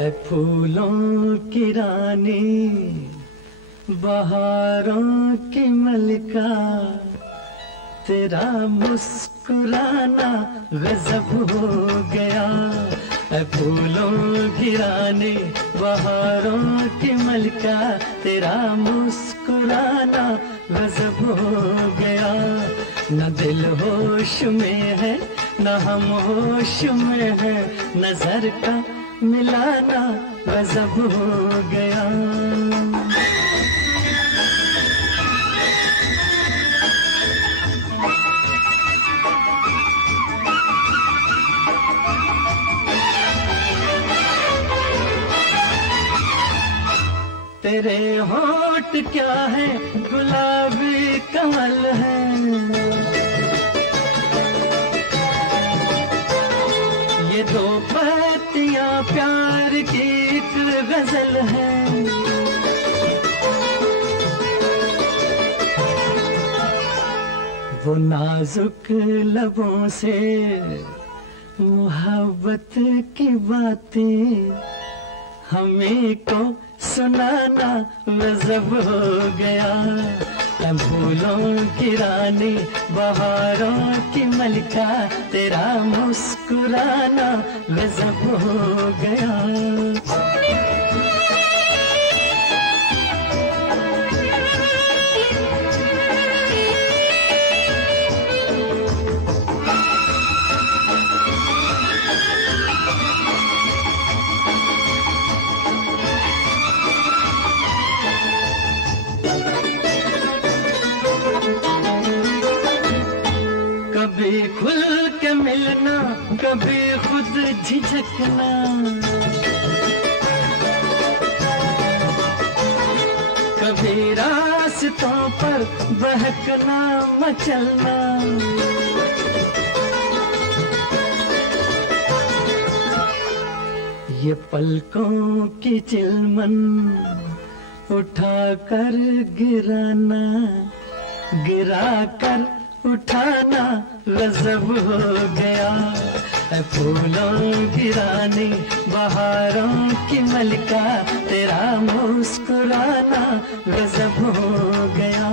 ऐ फूलों की रानी, बहारों की मलिका, तेरा मुस्कुराना गजब हो गया। ऐ फूलों की रानी, बहारों की मलिका, तेरा मुस्कुराना गजब हो गया। न दिल होश में है न हम होश में है, नजर का मिलाना गजब हो गया। तेरे होठ क्या है, गुलाबी कमल है, ये दो पत्तियां प्यार की एक गजल है। वो नाजुक लबों से मोहब्बत की बातें हमें को सुनाना गजब हो गया। ऐ फूलों की रानी, बहारों की मलिका, तेरा मुस्कुराना गजब हो गया। कभी खुल के मिलना, कभी खुद झिझकना, कभी रास्तों पर बहकना मचलना। ये पलकों की चिलमन उठा कर गिराना, गिरा कर उठाना गजब हो गया। ऐ फूलों की रानी, बहारों की मलिका, तेरा मुस्कुराना गजब हो गया।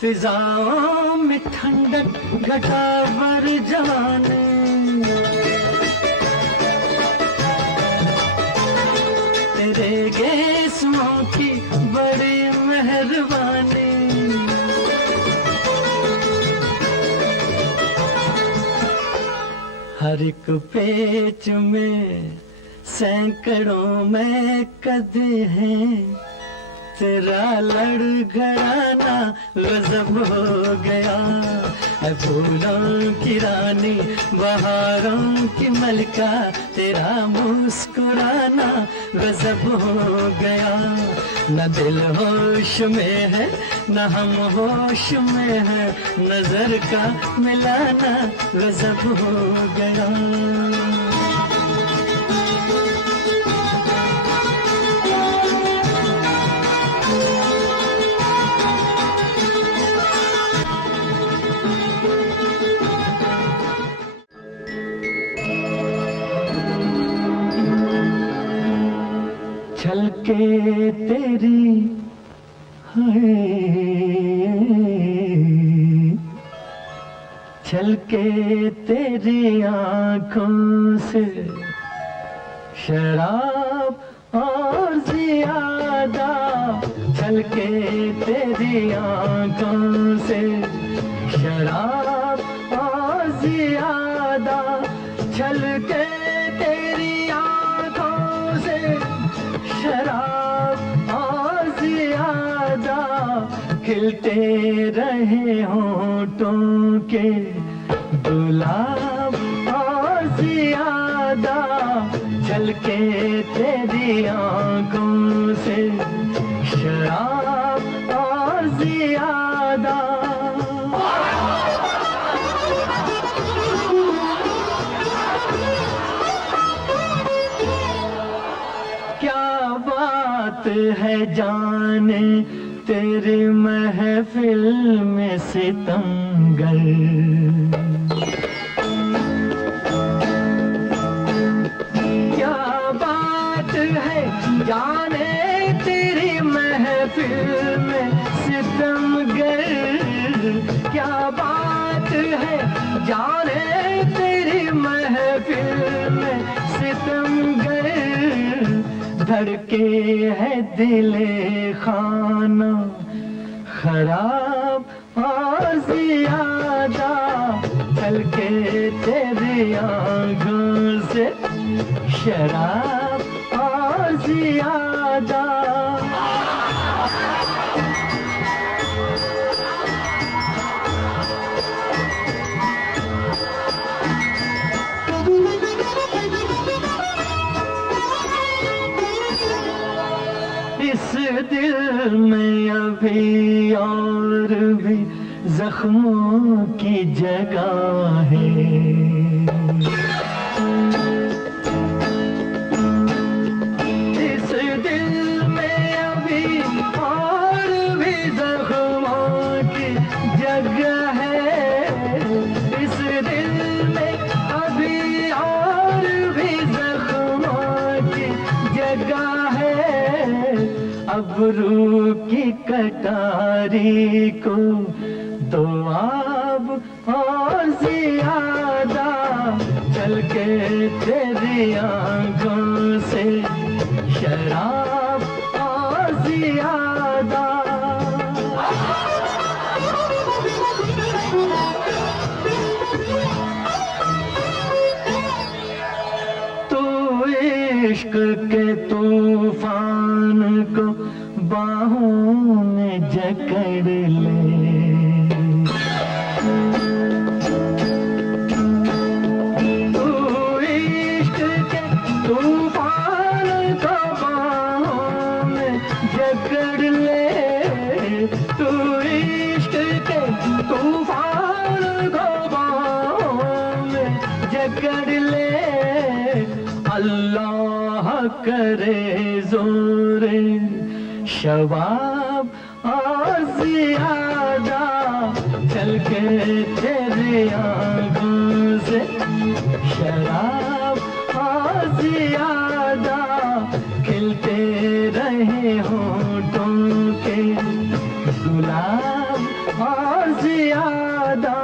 फिजाओं में ठंडक घटा बर जाने, तेरे गेसुओं की बड़ी मेहरबानी। हर एक पेच में सैकड़ों में कदे हैं, तेरा लड़खड़ाना गजब हो गया। ऐ फूलों की रानी, बहारों की मलिका, तेरा मुस्कुराना गजब हो गया। न दिल होश में है न हम होश में है, नजर का मिलाना गजब हो गया। छलके तेरी छलके तेरी आँखों से शराब और ज़ियादा, छलके तेरी आँखों से शराब और ज़ियादा, छलके तेरी आँखों से शराब और ज़ियादा, खिलते रहे होठों के गुलाब और ज़ियादा, छलके तेरी आँखों से शराब और ज़ियादा। क्या है जाने तेरी महफिल में सितमगर। क्या बात है जाने तेरी महफिल में सितमगर। क्या बात है जाने तेरी महफिल में सितमगर। धड़के है दिले खाना खराब और ज्यादा। छलके तेरी आंखों से शराब और ज्यादा। इस दिल में अभी और भी जख्मों की जगह है। इस दिल में अभी और भी जख्मों की जगह है। इस दिल में अभी और भी जख्मों की जगह है। अब रूह की कटारी को दो आब और ज्यादा। चल के तेरी आंखों से शराब और ज्यादा। तू इश्क के तूफान को बाहों में जकड़ ले। तू इश्क के तूफान को बाहों में जकड़ ले। तू इश्क के तूफान को बाहों में जकड़ ले। अल्लाह करे जोरे शबाब और ज्यादा। चल के तेरी आंखों से शराब और ज्यादा। खिलते रहे होठों के गुलाब और ज्यादा।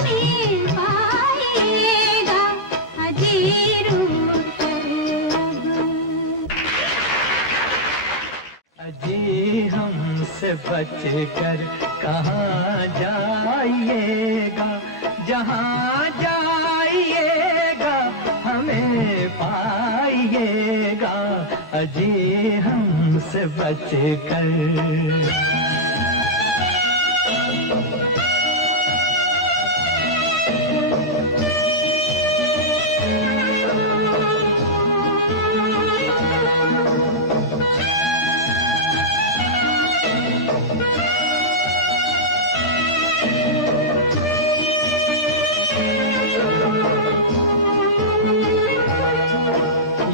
हमें पाएगा अजी रूठ कर अब। अजी हमसे बच कर कहाँ जाइएगा, जहाँ जाइएगा हमें पाइएगा, अजी हमसे बच कर।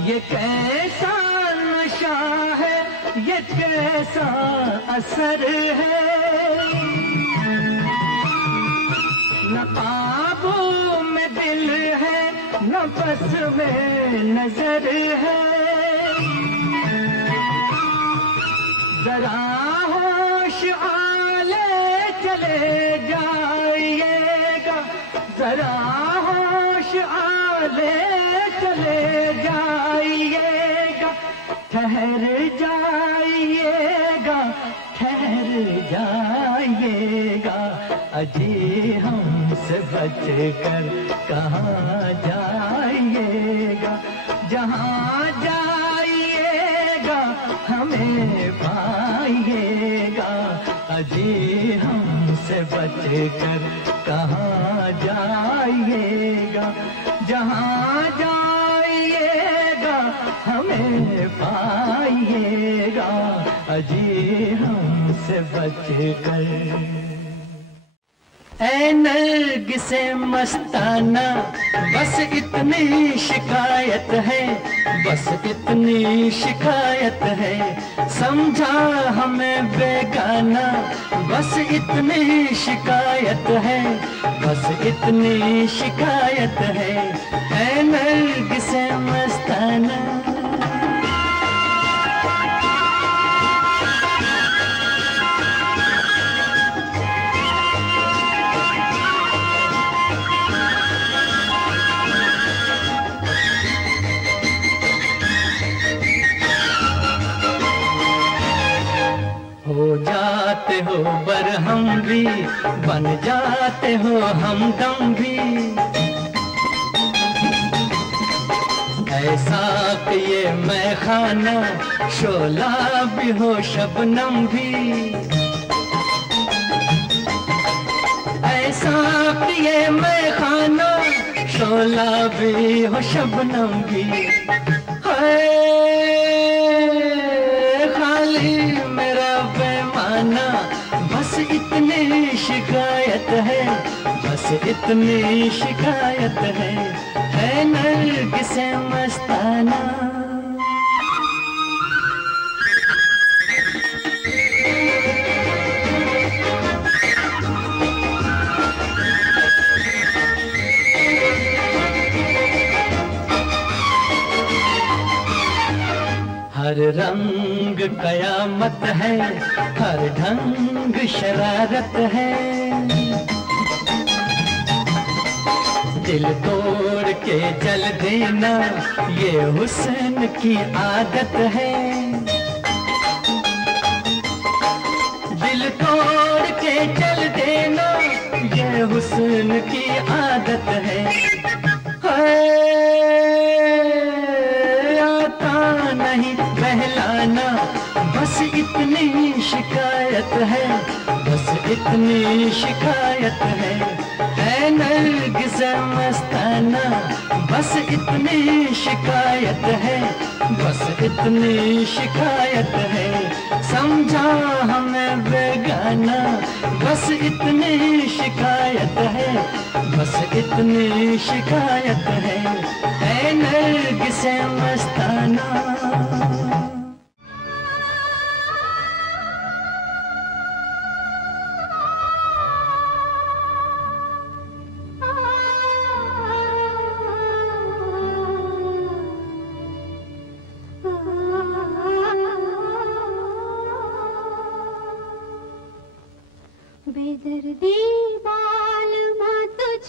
ये कैसा नशा है, ये कैसा असर है, न काबू में दिल है, न बस में नजर है। जरा होश आले चले जाइएगा, जरा होश आले चले जाइएगा, ठहर जाइएगा, ठहर जाइएगा, अजी हमसे बच कर कहाँ जाइएगा, जहाँ जाइएगा हमें पाइएगा, अजी हमसे बच कर कहाँ जाइएगा, जहाँ जाइएगा हमें पाइएगा, अजी हमसे बच कर। ऐ नरगिसे मस्ताना बस इतनी शिकायत है, बस इतनी शिकायत है, समझा हमें बेगाना, बस इतनी शिकायत है, बस इतनी शिकायत है, ऐ नरगिसे मस्ताना। हो जाते हो बरहम भी, बन जाते हो हमदम भी, ऐसा कि ये मैं खाना शोला भी हो शबनम भी, ऐसा कि ये मैं खाना शोला भी हो शबनम भी, खाली मेरा पैमाना बस इतनी शिकायत है, बस इतनी शिकायत है नरगिसे मस्ताना। हर रंग कयामत है, हर ढंग शरारत है, दिल तोड़ के जल देना ये हुस्न की आदत है, दिल तोड़ के जल देना ये हुस्न की आदत है, आता नहीं बहलाना बस इतनी शिकायत है, बस इतनी शिकायत है नरगिसे मस्ताना, बस इतनी शिकायत है, बस इतनी शिकायत है, समझा हमें बेगाना, बस इतनी शिकायत है, बस इतनी शिकायत है नरगिसे मस्ताना। बेदर्दी बाल माँ तुझ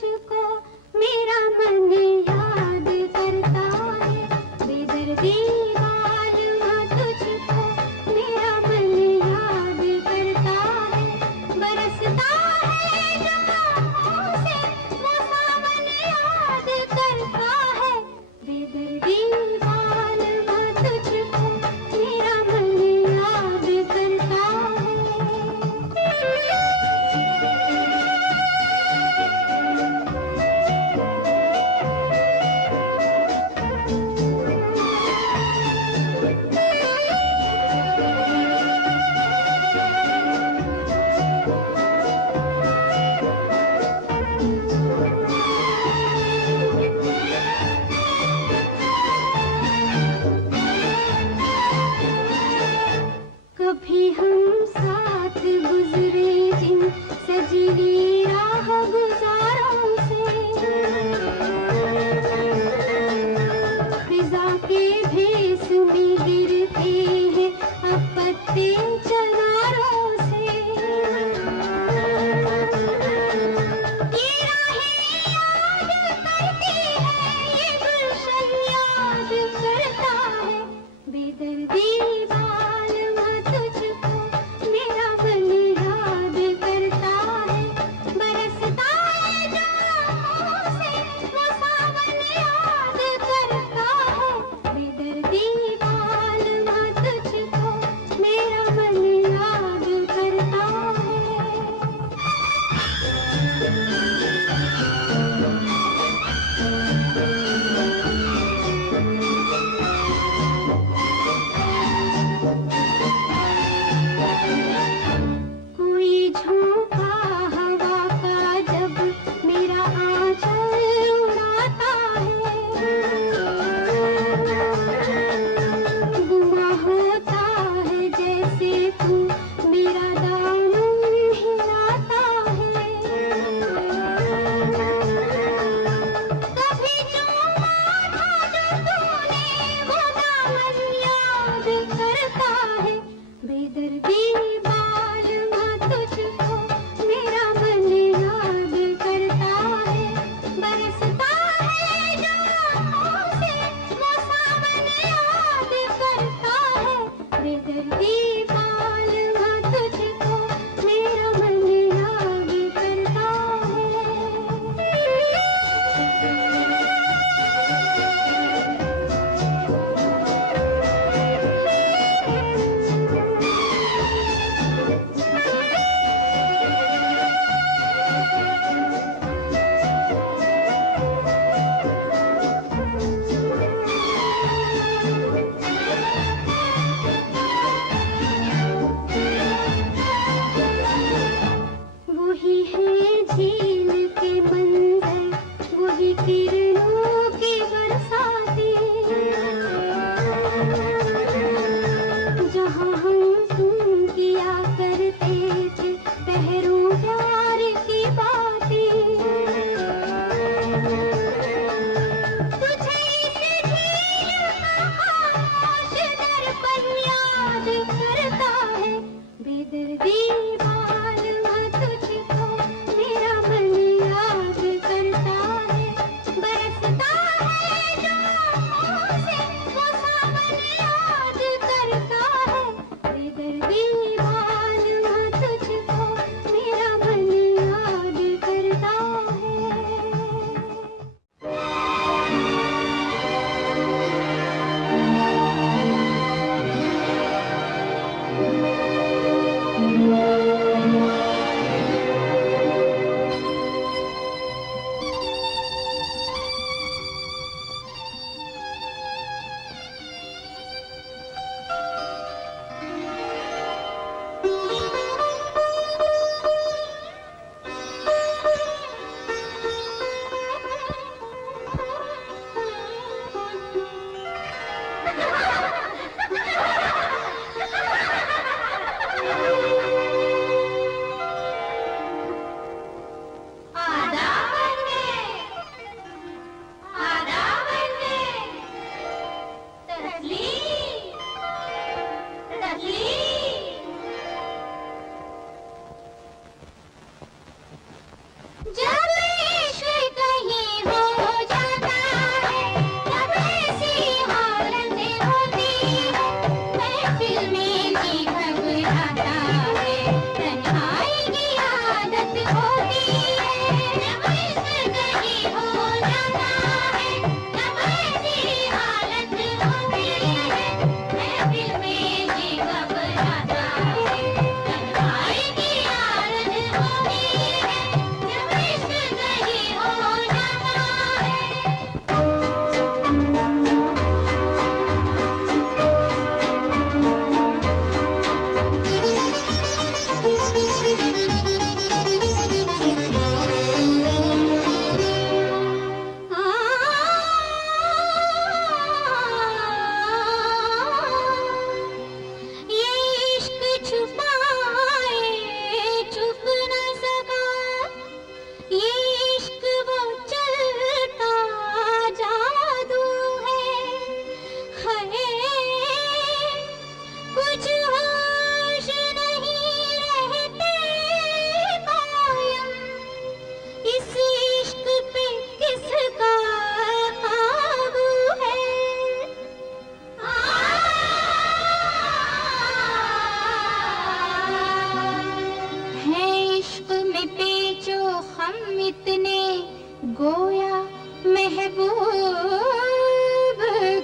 महबूब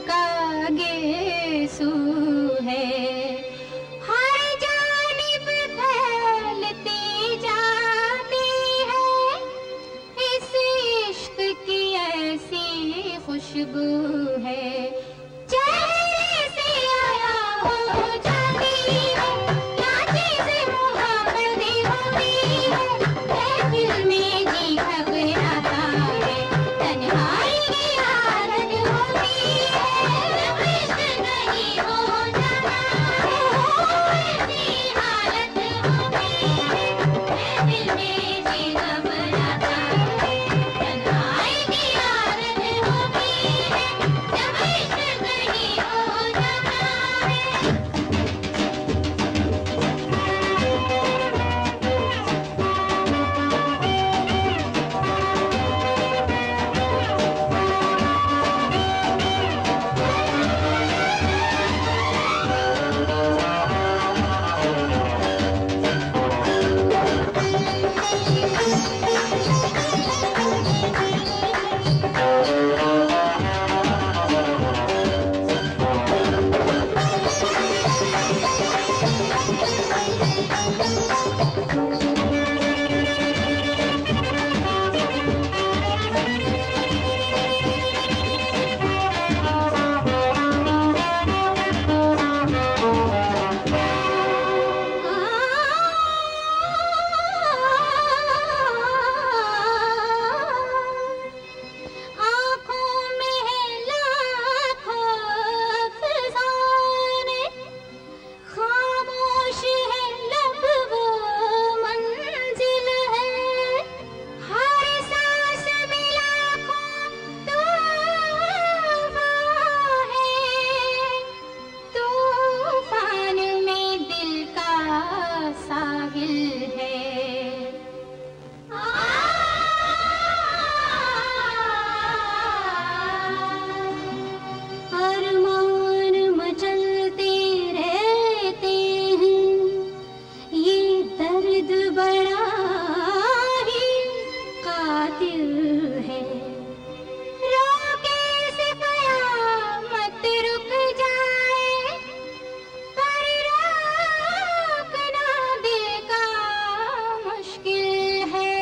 का गेसू है, हर जानिब फैलती जाती है इस इश्क की ऐसी खुशबू है। चेहरे से आया हो जाती है, क्या चीज़ मुहावरी होती है, महफिल में जी घबराता है, तन्हाई की आदत होती है, जब इश्क नहीं हो जाता है, ऐसी हालत होती है, महफिल में जी घबराता है, तन्हाई की आदत होती है, जब इश्क नहीं हो जाता है। आँखों में है लाखों अफ़साने, खामोश है लब वो मंजिल है, हर सांस में लाखों तूफ़ान है, तूफ़ान में दिल का साहिल है। अरमान मचलते रहते हैं, ये दर्द बड़ा ही कातिल है, रोके से कयामत रुक जाए, पर रोकना दिल का मुश्किल है।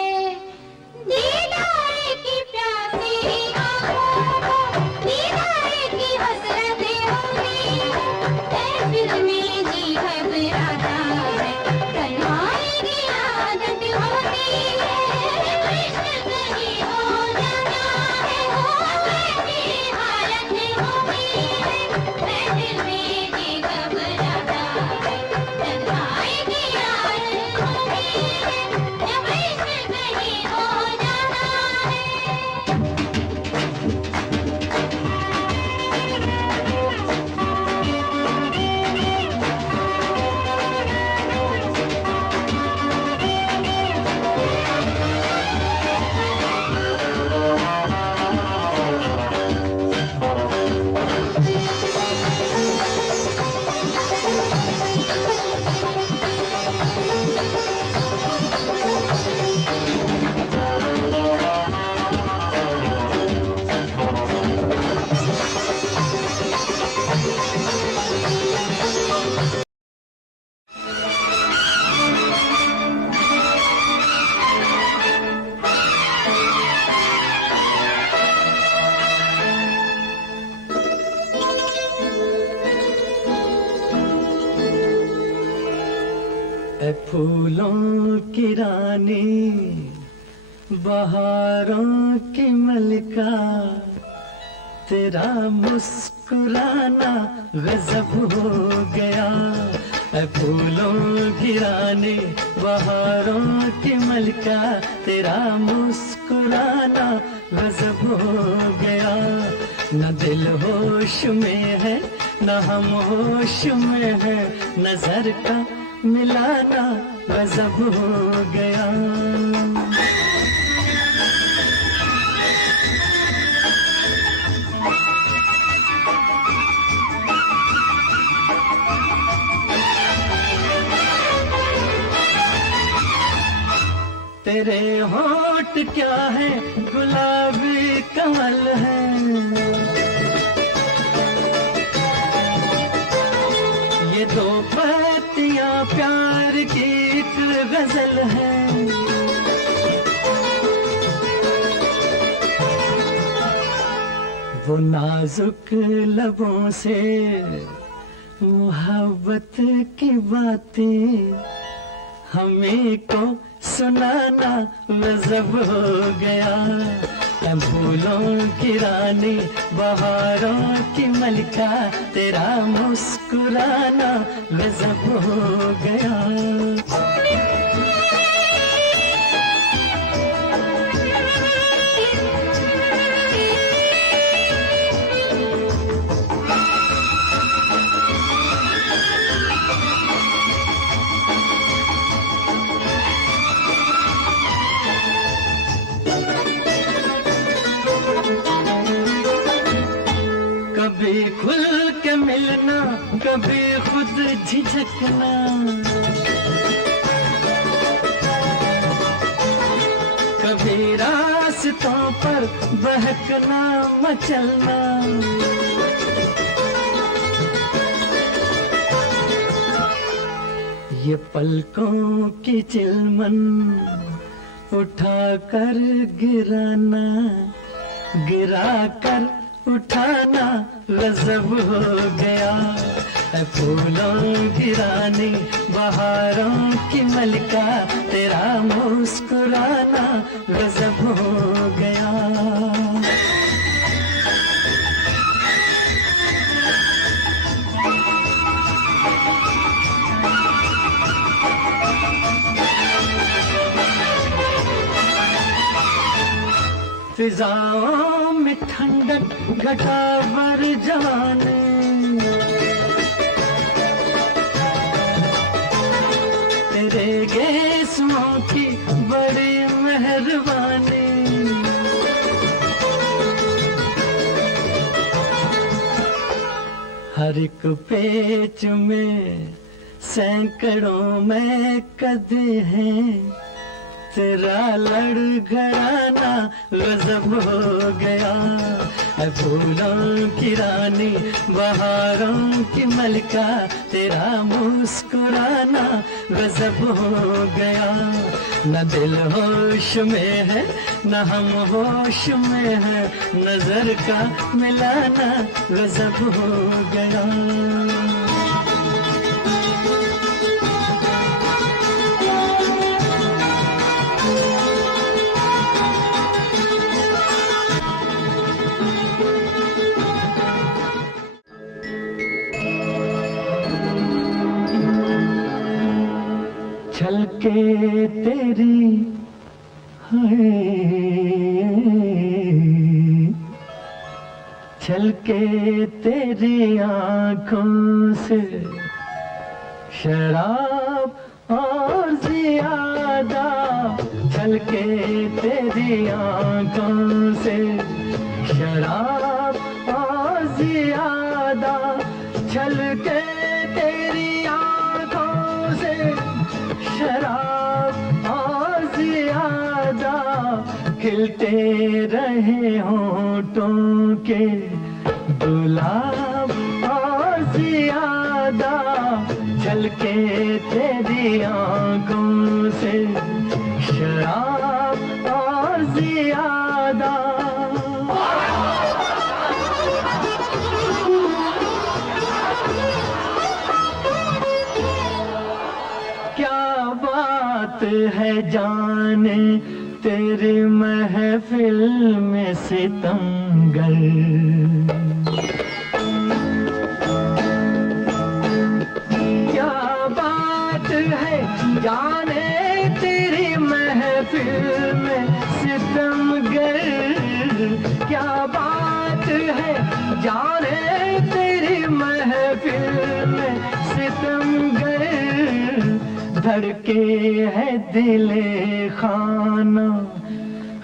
दीदार की प्यासी आँखों को दीदार की हसरत होती है, महफिल में जी घबराता है, तन्हाई की आदत होती है, इश्क नहीं हो जाता है, हो ऐसी हालत होती है, महफिल में जी घबराता है, तन्हाई की आदत होती है, जब इश्क नहीं हो जाता है। ए फूलों की रानी, बहारों की मलिका, तेरा मुस्कुराना गजब हो गया। ए फूलों की रानी, बहारों की मलिका, तेरा मुस्कुराना गजब हो गया। न दिल होश में है न हम होश में है, नजर का मिलाना गजब हो गया। तेरे होठ क्या है गुलाबी कमल ये दो पत्तियां प्यार की एक गजल है। वो नाजुक लबों से मोहब्बत की बातें हमें को सुनाना गज़ब हो गया। फूलों की रानी बहारों की मलिका तेरा मुस्कुराना गज़ब हो गया। कभी खुल के मिलना, कभी खुद झिझकना, कभी रास्तों पर बहकना मचलना। ये पलकों की चिलमन उठा कर गिराना, गिरा कर उठाना गज़ब हो गया। फूलों की रानी बहारों की मलिका तेरा मुस्कुराना गज़ब हो गया। फिजाओं में ठंडक घटा बर जाने, तेरे गेसुओं की बड़ी मेहरबानी। हर एक पेच में सैकड़ों में कदे हैं, तेरा लड़खड़ाना गज़ब हो गया। फूलों की रानी बहारों की मलिका तेरा मुस्कुराना गज़ब हो गया। न दिल होश में है न हम होश में है, नजर का मिलाना गज़ब हो गया। छलके तेरी छलके तेरी आँखों से शराब और ज़ियादा, छलके तेरी आँखों से शराब और ज़ियादा, छलके तेरी आँखों से शराब और ज़ियादा, खिलते रहे होंठों के गुलाब और ज़ियादा, छलके तेरी आँखों से शराब और ज़ियादा। क्या बात है जाने तेरी महफिल में सितमगर, क्या बात है जाने तेरी महफिल में सितमगर, क्या बात है जाने तेरी महफिल में सितमगर। धड़के है दिले खाना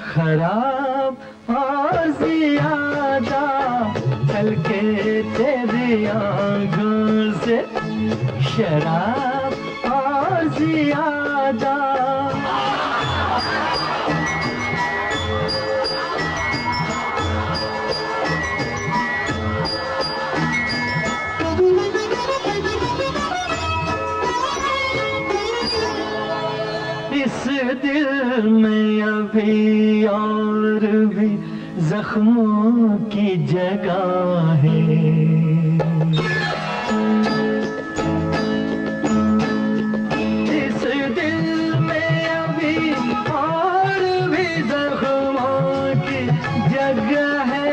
खराब और ज़ियादा, छलके तेरी आँखों से शराब और ज़ियादा। दूर भी जख्मों की जगह है। इस दिल में अभी और भी जख्मों की जगह है।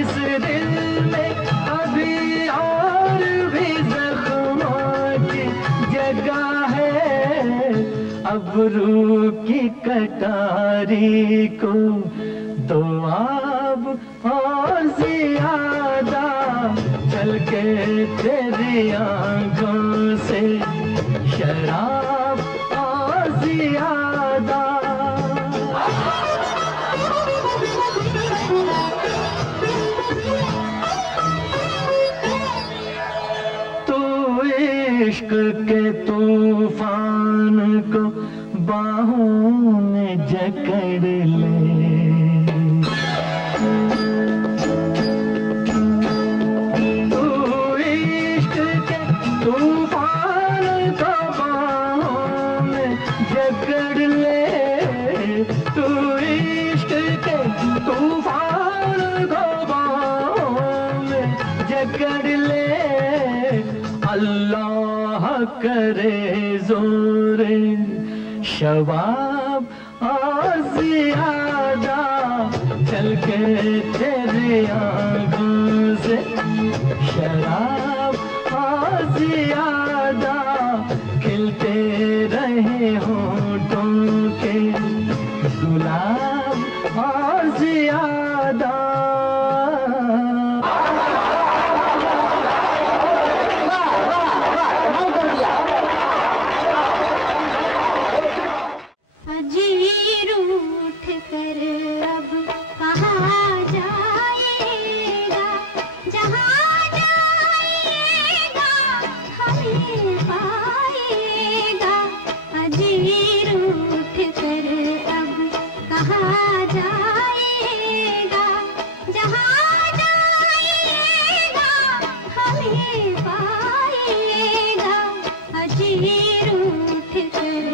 इस दिल में अभी और भी जख्मों की जगह है। अब रूह की कटारी को तो अब और ज्यादा छलके तेरी आंखों से शराब और ज्यादा। तू इश्क के तूफान को बाहों में जकड़ ले। तू इश्क के तूफान को बाहों में जकड़ ले। तू इश्क के तूफान को बाहों में जकड़ ले। अल्लाह करे जोरे शबाब और ज्यादा छलके तेरी आंखों से शराब और ज्यादा। खिलते रहे होठों के गुलाब और ज्यादा। अजीर उठ कर अब कहाँ जाएगा, जहाँ जाएगा हमें पाएगा। अजीर उठ कर अब कहाँ जाएगा, जहाँ जाएगा हमें पाएगा। अजीर उठ कर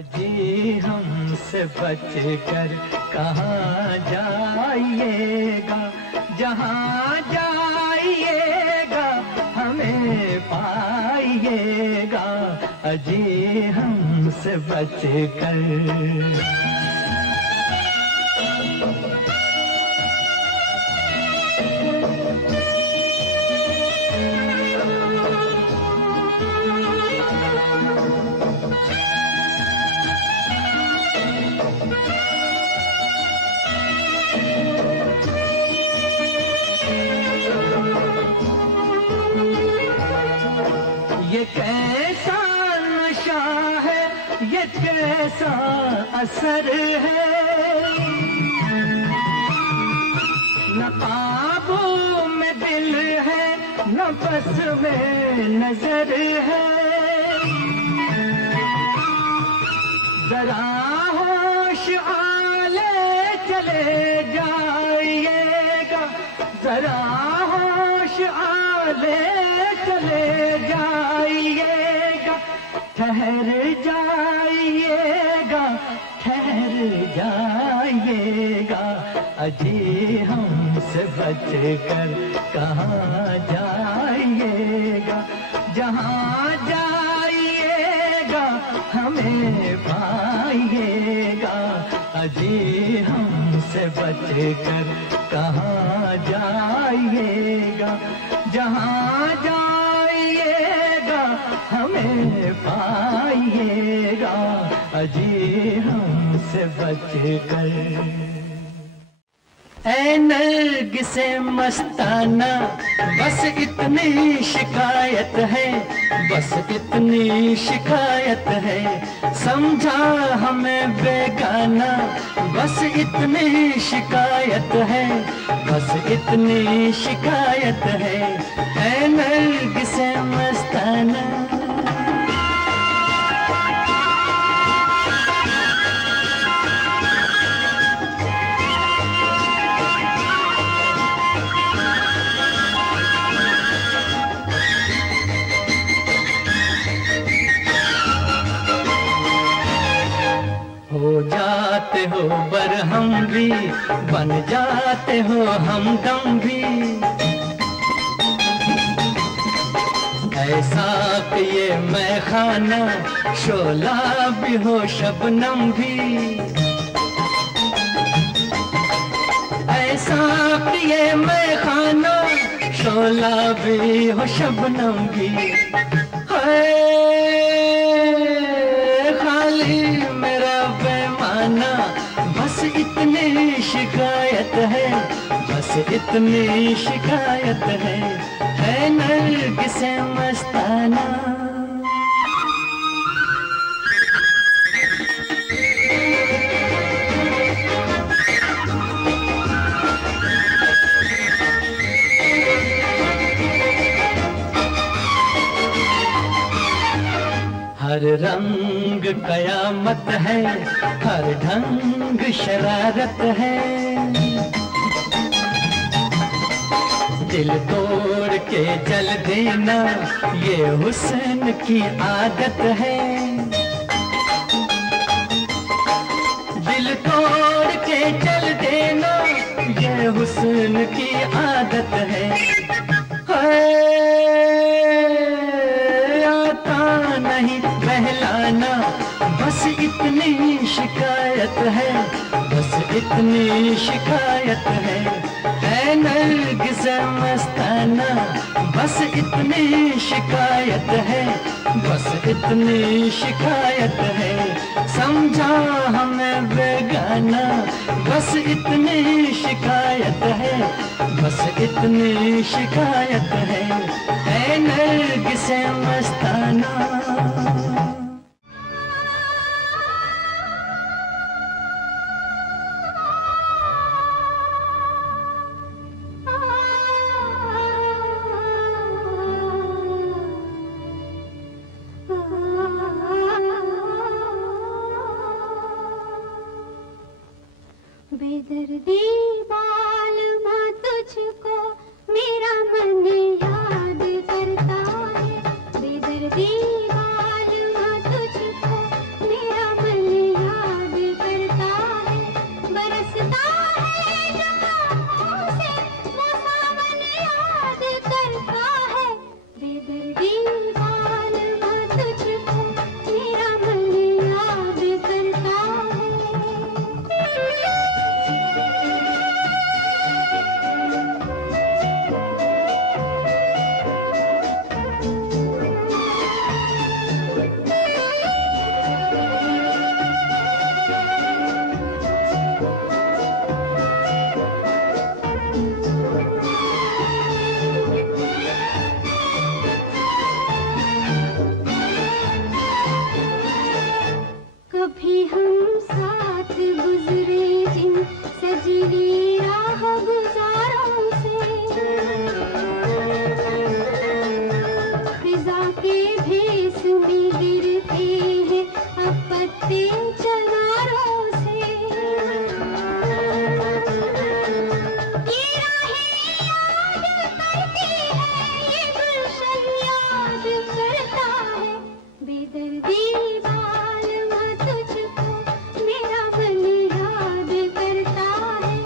जी हमसे बच कर कहाँ जाइएगा, जहाँ जाइएगा हमें पाइएगा, अजी हमसे बच कर। ये कैसा नशा है, ये कैसा असर है, न काबू में दिल है, न बस में नजर है। जरा होश आले चले जाइएगा, जरा होश आले चले जाइएगा, ठहर जाइएगा, ठहर जाइएगा, अजी हमसे बच कर कहाँ जाइएगा, जहाँ जाइएगा हमें पाइएगा, अजी हमसे बच कर कहाँ जाइएगा, जहाँ जाइएगा हमें पाइएगा, अजी हमसे बच कर। ऐ नरगिसे मस्ताना बस इतनी शिकायत है, बस इतनी शिकायत है, समझा हमें बेगाना, बस इतनी शिकायत है, बस इतनी शिकायत है, ऐ नरगिसे मस्ताना। हो जाते हो बरहम भी, बन जाते हो हमदम भी, ऐसा कि ये मैखाना शोला भी हो शबनम भी, ऐसा कि ये मैखाना शोला भी हो शबनम भी, खाली मेरा बेमाना बस इतनी शिकायत है, बस इतनी शिकायत है नरगिसे मस्ताना। हर रंग कयामत है, हर ढंग शरारत है, दिल तोड़ के चल देना ये हुस्न की आदत है, दिल तोड़ के चल देना ये हुस्न की आदत है, आता नहीं बहलाना बस इतनी शिकायत है, बस इतनी शिकायत है नरगिसे मस्ताना, बस इतनी शिकायत है, बस इतनी शिकायत है, समझा हमें बेगाना, बस इतनी शिकायत है, बस इतनी शिकायत है नरगिसे मस्ताना। बेदर्दी बालमा तुझको मेरा मन याद करता है, बेदर्दी बालमा तुझको मेरा मन भी हम साथ गुजरे जिन सजनी राह गुजारों से, फिजा के भेस में गिरते हैं अब पत्ते चनारों से। ये राहें याद करती है, ये गुलशन याद करता है, बेदर्दी बालमा तुझको मेरा मन याद करता है।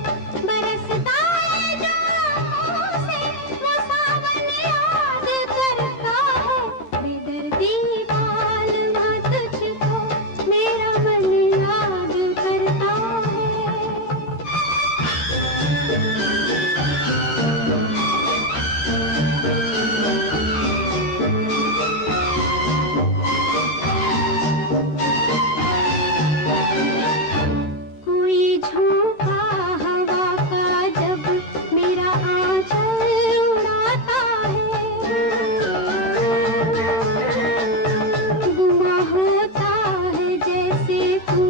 बरसता है जो आँखों से वो सावन याद करता है, बेदर्दी बालमा तुझको मेरा मन याद करता है। कोई झोंका हवा का जब मेरा आंचल उड़ाता है, गुमा होता है जैसे तू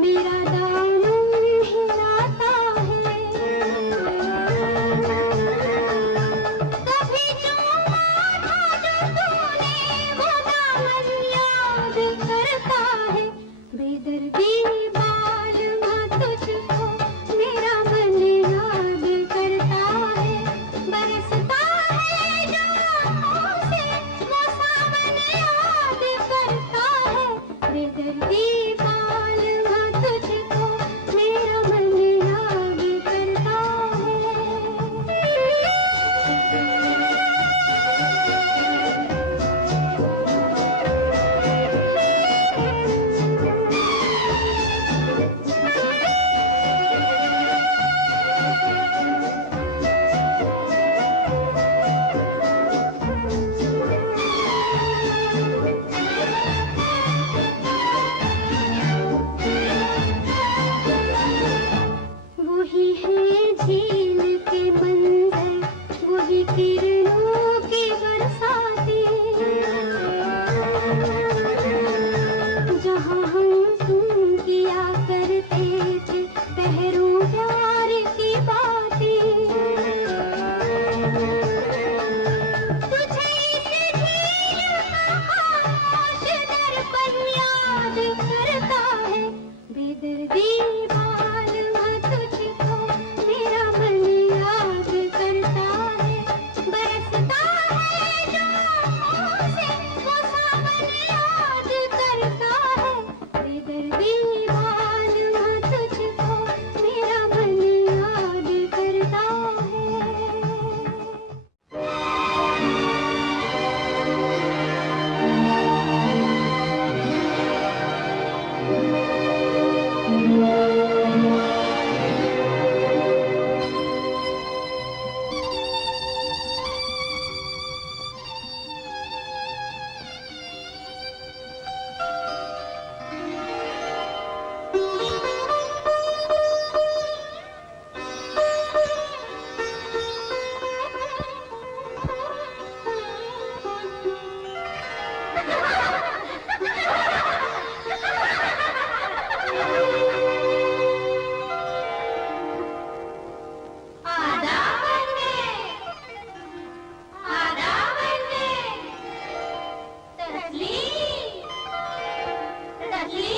मेरा दामन हिलाता है। कभी चूमा था जो तूने वो दामन याद करता है, बेदर्दी बालमा तुझको मेरा मन याद करता है। बरसता है जो आँखों से वो सावन याद करता है, बेदर्दी बालमा तुझको मेरा मन याद करता है। वही है झील के मंजर, वही किरणों की बरसाती, जहाँ हम तुम किया करते थे पहरों प्यार की बातें। तुझे इस झील का खामोश दर्पण याद करता है, बेदर्दी बालमा तुझको मेरा मन याद करता है। बरसता है जो आँखों से वो सावन याद करता है, बेदर्दी बालमा तुझको मेरा मन याद करता है। तस्लीम, तस्लीम।